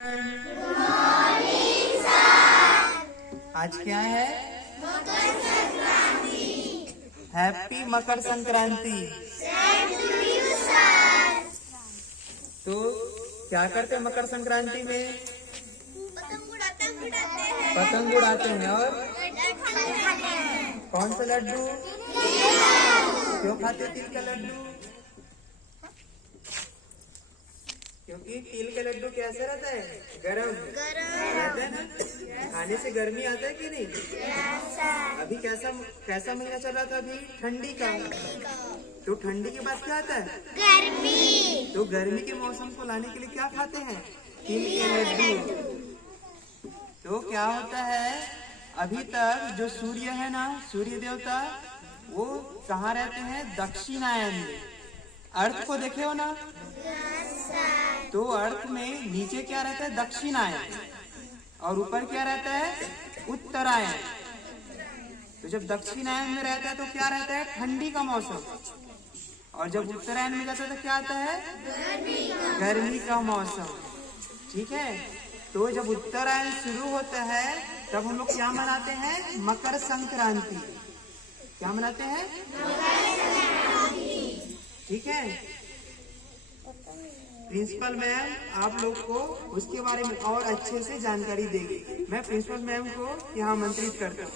आज क्या है? मकर संक्रांति। हैप्पी मकर संक्रांति। तो क्या करते हैं मकर संक्रांति में? पतंग उड़ाते हैं। और कौन सा लड्डू? क्यों खाते हो तिल का लड्डू? क्योंकि तिल का लड्डू कैसा रहता है? गरम रहता है ना। खाने से गर्मी आता है कि नहीं? अभी कैसा महीना चल रहा था? अभी ठंडी का। तो ठंडी के बाद क्या आता है? गर्मी। तो गर्मी के मौसम को लाने के लिए क्या खाते हैं? तिल के लड्डू। तो क्या होता है, अभी तक जो सूर्य है ना, सूर्य देवता, वो कहाँ रहते हैं? दक्षिणायन में। अर्थ को देखे हो ना? तो अर्थ में नीचे क्या रहता है? दक्षिणायन। और ऊपर क्या रहता है? उत्तरायण। तो जब दक्षिणायन में रहता है तो क्या रहता है? ठंडी का मौसम। और जब उत्तरायण में जाता है तो क्या आता है? गर्मी का मौसम। ठीक है। तो जब उत्तरायण शुरू होता है तब हम लोग क्या मनाते हैं? मकर संक्रांति। क्या मनाते हैं? ठीक है। प्रिंसिपल मैम आप लोग को उसके बारे में और अच्छे से जानकारी देगी। मैं प्रिंसिपल मैम को यहाँ आमंत्रित करता हूँ।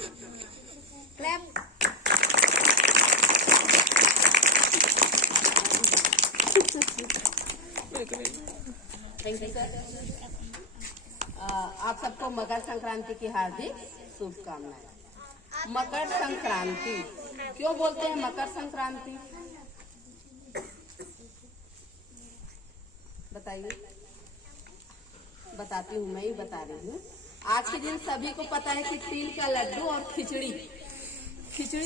Thank you sir. आप सबको मकर संक्रांति की हार्दिक शुभकामनाएं। मकर संक्रांति क्यों बोलते हैं मकर संक्रांति? बताइए। बताती हूँ, मैं ही बता रही हूँ। आज के दिन सभी को पता है कि तिल का लड्डू और खिचड़ी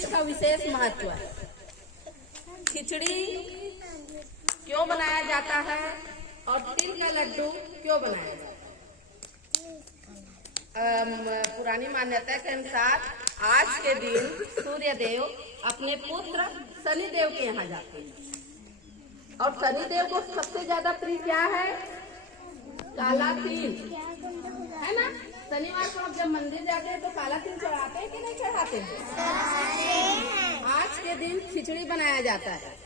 का विशेष महत्व है। खिचड़ी क्यों बनाया जाता है और तिल का लड्डू क्यों बनाया जाता है? पुरानी मान्यता के अनुसार आज के दिन सूर्य देव अपने पुत्र शनि देव के यहाँ जाते हैं। और शनि देव को सबसे ज्यादा प्रिय क्या है? काला तिल, है ना। शनिवार को आप जब मंदिर जाते हैं तो काला तिल चढ़ाते हैं कि नहीं चढ़ाते हैं? आज के दिन खिचड़ी बनाया जाता है।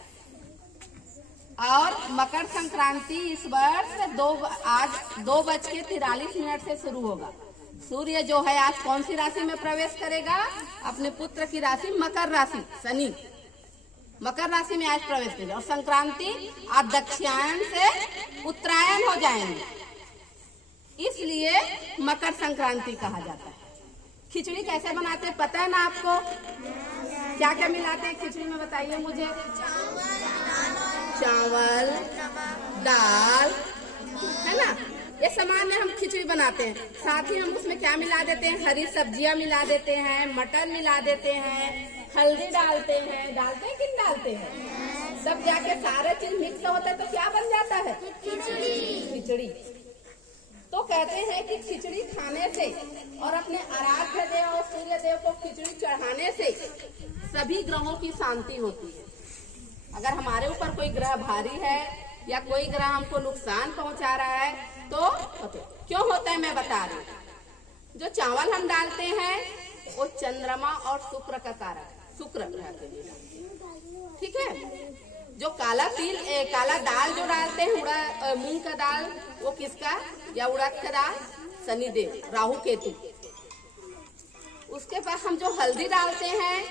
और मकर संक्रांति इस वर्ष आज 2:43 से शुरू होगा। सूर्य जो है आज कौन सी राशि में प्रवेश करेगा? अपने पुत्र की राशि मकर राशि, शनि मकर राशि में आज प्रवेश करेगा। और संक्रांति आज दक्षिणायन से उत्तरायण हो जाएंगे, इसलिए मकर संक्रांति कहा जाता है। खिचड़ी कैसे बनाते हैं पता है ना आपको? क्या क्या मिलाते हैं खिचड़ी में बताइए मुझे। चावल, दाल, है ना। ये सामान्य हम खिचड़ी बनाते हैं। साथ ही हम उसमें क्या मिला देते हैं? हरी सब्जियां मिला देते हैं, मटर मिला देते हैं, हल्दी डालते हैं। डालते हैं कि नहीं डालते हैं? सब जाके सारे चीज मिक्स होता है तो क्या बन जाता है? खिचड़ी। तो कहते हैं कि खिचड़ी खाने से और अपने आराध्य देव और सूर्य देव को खिचड़ी चढ़ाने से सभी ग्रहों की शांति होती है। अगर हमारे ऊपर कोई ग्रह भारी है या कोई ग्रह हमको नुकसान पहुंचा रहा है तो क्यों होता है मैं बता रही हूँ। जो चावल हम डालते हैं वो चंद्रमा और शुक्र का कारक, शुक्र ग्रह के लिए। ठीक है। जो काला दाल जो डालते हैं, मूंग का दाल, वो किसका? या उड़द का दाल? शनिदेव, राहु केतु। उसके बाद हम जो हल्दी डालते हैं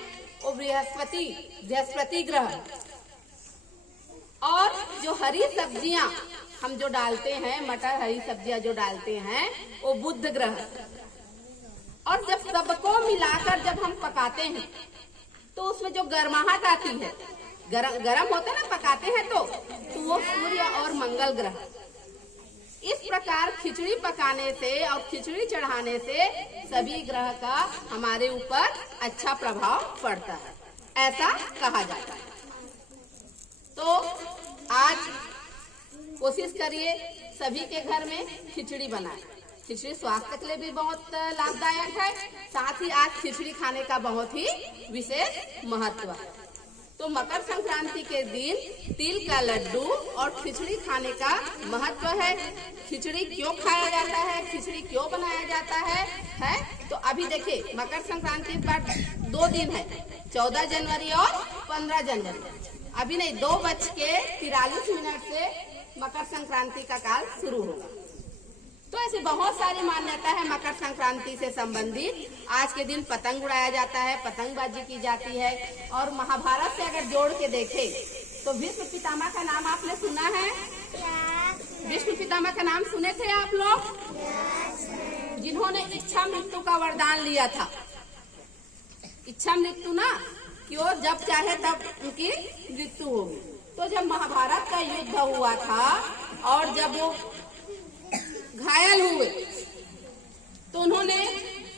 वो बृहस्पति ग्रह। और जो हरी सब्जियां हम जो डालते हैं, मटर, हरी सब्जियां जो डालते हैं, वो बुध ग्रह। और जब सबको मिलाकर जब हम पकाते हैं तो उसमें जो गर्माहट आती है, गरम होता है ना पकाते हैं तो वो सूर्य और मंगल ग्रह। इस प्रकार खिचड़ी पकाने से और खिचड़ी चढ़ाने से सभी ग्रह का हमारे ऊपर अच्छा प्रभाव पड़ता है, ऐसा कहा जाता है। तो आज कोशिश करिए सभी के घर में खिचड़ी बनाएं। खिचड़ी स्वास्थ्य के लिए भी बहुत लाभदायक है। साथ ही आज खिचड़ी खाने का बहुत ही विशेष महत्व है। तो मकर संक्रांति के दिन तिल का लड्डू और खिचड़ी खाने का महत्व है। खिचड़ी क्यों खाया जाता है, खिचड़ी क्यों बनाया जाता है? तो अभी देखिए मकर संक्रांति पर 2 दिन है, 14 जनवरी और 15 जनवरी। अभी नहीं, 2:43 से मकर संक्रांति का काल शुरू होगा। तो ऐसे बहुत सारी मान्यता है मकर संक्रांति से संबंधित। आज के दिन पतंग उड़ाया जाता है, पतंगबाजी की जाती है। और महाभारत से अगर जोड़ के देखें तो भीष्म पितामह का नाम आपने सुना है? भीष्म पितामह का नाम सुने थे आप लोग? जिन्होंने इच्छा मृत्यु का वरदान लिया था। इच्छा मृत्यु ना, क्यों, जब चाहे तब उनकी मृत्यु होगी। तो जब महाभारत का युद्ध हुआ था और जब वो घायल हुए तो उन्होंने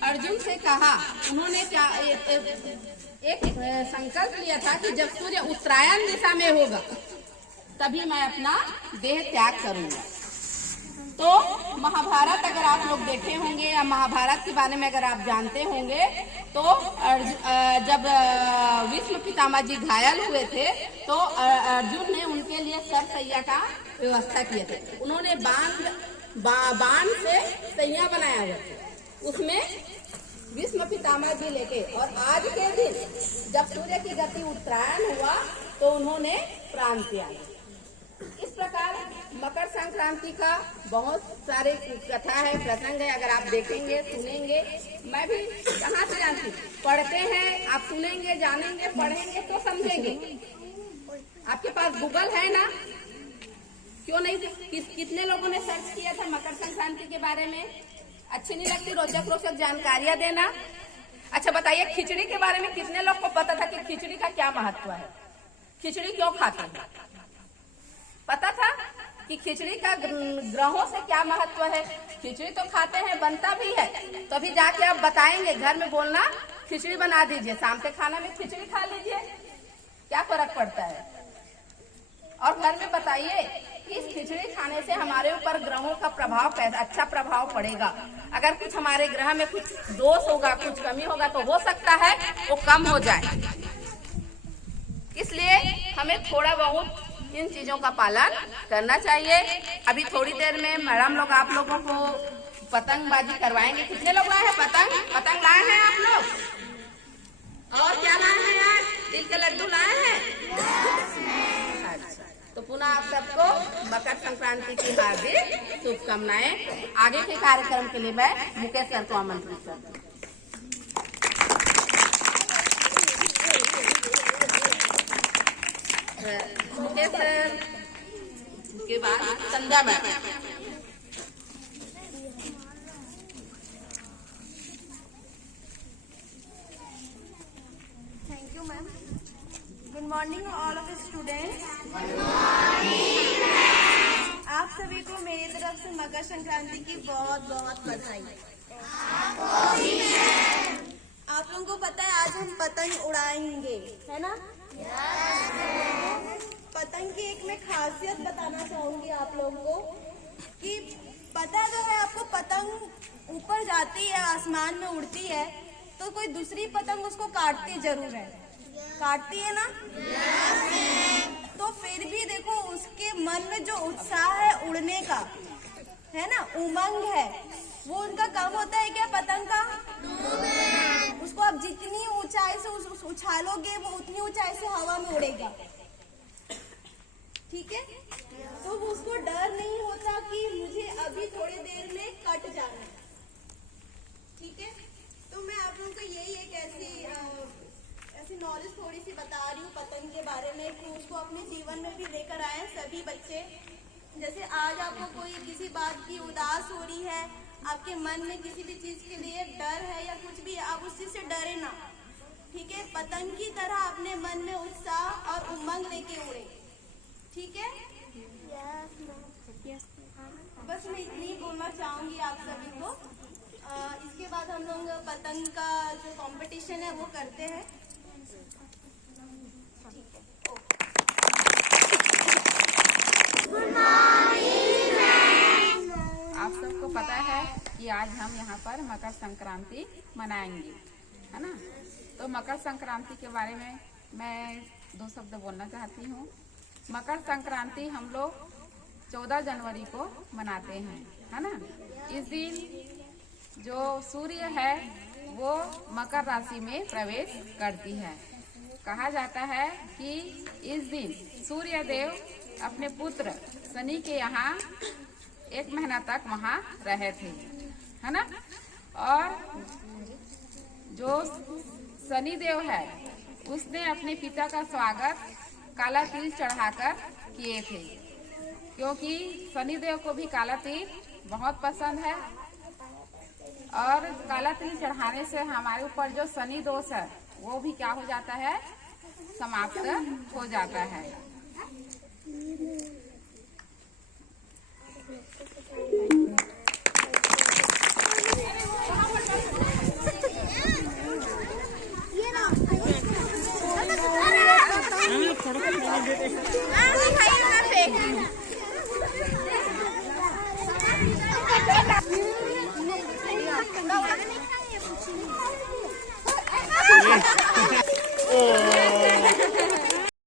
अर्जुन से कहा, उन्होंने क्या एक संकल्प लिया था कि जब सूर्य उत्तरायण दिशा में होगा तभी मैं अपना देह त्याग करूंगा। तो महाभारत अगर आप लोग देखे होंगे या महाभारत के बारे में अगर आप जानते होंगे तो जब भीष्म पितामह जी घायल हुए थे तो अर्जुन ने उनके लिए सरसैया का व्यवस्था किए थे। उन्होंने बाण से सैया बनाया हुआ था, उसमें भीष्म पितामह जी लेके, और आज के दिन जब सूर्य की गति उत्तरायण हुआ तो उन्होंने प्राण त्यागा। इस प्रकार मकर संक्रांति का बहुत सारे कथा है, प्रसंग है। अगर आप देखेंगे, सुनेंगे, मैं भी कहाँ से जानती, पढ़ते हैं, आप सुनेंगे, जानेंगे, पढ़ेंगे तो समझेंगे। आपके पास गूगल है ना? क्यों नहीं? कितने लोगों ने सर्च किया था मकर संक्रांति के बारे में? अच्छी नहीं लगती रोचक जानकारियां देना? अच्छा बताइए, खिचड़ी के बारे में कितने लोग को पता था कि खिचड़ी का क्या महत्व है? खिचड़ी क्यों खाते हैं? पता था कि खिचड़ी का ग्रहों से क्या महत्व है? खिचड़ी तो खाते हैं, बनता भी है, तो अभी जाके आप बताएंगे, घर में बोलना खिचड़ी बना दीजिए, शाम के खाना में खिचड़ी खा लीजिए, क्या फर्क पड़ता है? और घर में बताइए कि इस खिचड़ी खाने से हमारे ऊपर ग्रहों का प्रभाव कैसा, अच्छा प्रभाव पड़ेगा। अगर कुछ हमारे ग्रह में कुछ दोष होगा, कुछ कमी होगा तो हो सकता है वो कम हो जाए। इसलिए हमें थोड़ा बहुत इन चीजों का पालन करना चाहिए। अभी थोड़ी देर में मैडम लोग आप लोगों को पतंगबाजी करवाएंगे। कितने लोग लाए हैं पतंग लाए हैं आप लोग? और क्या लाए हैं यार? तिल के लड्डू लाए हैं? अच्छा, तो पुनः आप सबको मकर संक्रांति की हार्दिक शुभकामनाएं। आगे के कार्यक्रम के लिए मैं मुकेश सर को आमंत्रित करती हूँ। मुकेश सर के बाद संध्या ma'am. Thank you, ma'am. Good morning, all of the students. आप सभी को मेरी तरफ से मकर संक्रांति की बहुत बहुत बधाई। आप लोगों को पता है आज हम पतंग उड़ाएंगे, है ना? पतंग की एक मैं खासियत बताना चाहूंगी आप लोगों को कि पता तो है आपको, पतंग ऊपर जाती है, आसमान में उड़ती है, तो कोई दूसरी पतंग उसको काटती जरूर है, काटती है ना? तो फिर भी देखो उसके मन में जो उत्साह है उड़ने का, है ना, उमंग है, वो उनका कम होता है क्या पतंग का? उसको आप जितनी ऊंचाई से उछालोगे वो उतनी ऊंचाई से हवा में उड़ेगा, ठीक है? तो उसको डर नहीं होता कि मुझे अभी थोड़ी देर में कट जाना है, ठीक है? तो मैं आप लोगों को यही एक ऐसी नॉलेज थोड़ी सी बता रही हूँ पतंग के बारे में कि उसको अपने जीवन में भी लेकर आए सभी बच्चे। जैसे आज आपको कोई किसी बात की उदास हो रही है, आपके मन में किसी भी चीज के लिए डर है या कुछ भी, आप उस चीज से डरे ना, ठीक है? पतंग की तरह अपने मन में उत्साह और उमंग लेके उड़े, ठीक है? बस मैं इतनी ही बोलना चाहूंगी आप सभी को। इसके बाद हम लोग पतंग का जो कंपटीशन है वो करते हैं, ठीक है? आप सबको पता है कि आज हम यहाँ पर मकर संक्रांति मनाएंगे, है ना? तो मकर संक्रांति के बारे में मैं दो शब्द बोलना चाहती हूँ। मकर संक्रांति हम लोग 14 जनवरी को मनाते हैं, है ना। इस दिन जो सूर्य है वो मकर राशि में प्रवेश करती है। कहा जाता है कि इस दिन सूर्य देव अपने पुत्र शनि के यहाँ 1 महीना तक वहाँ रहे थे, है ना। और जो शनि देव है उसने अपने पिता का स्वागत काला तिल चढ़ाकर किए थे, क्योंकि शनि देव को भी काला तिल बहुत पसंद है। और काला तिल चढ़ाने से हमारे ऊपर जो शनि दोष है वो भी क्या हो जाता है, समाप्त हो जाता है। ये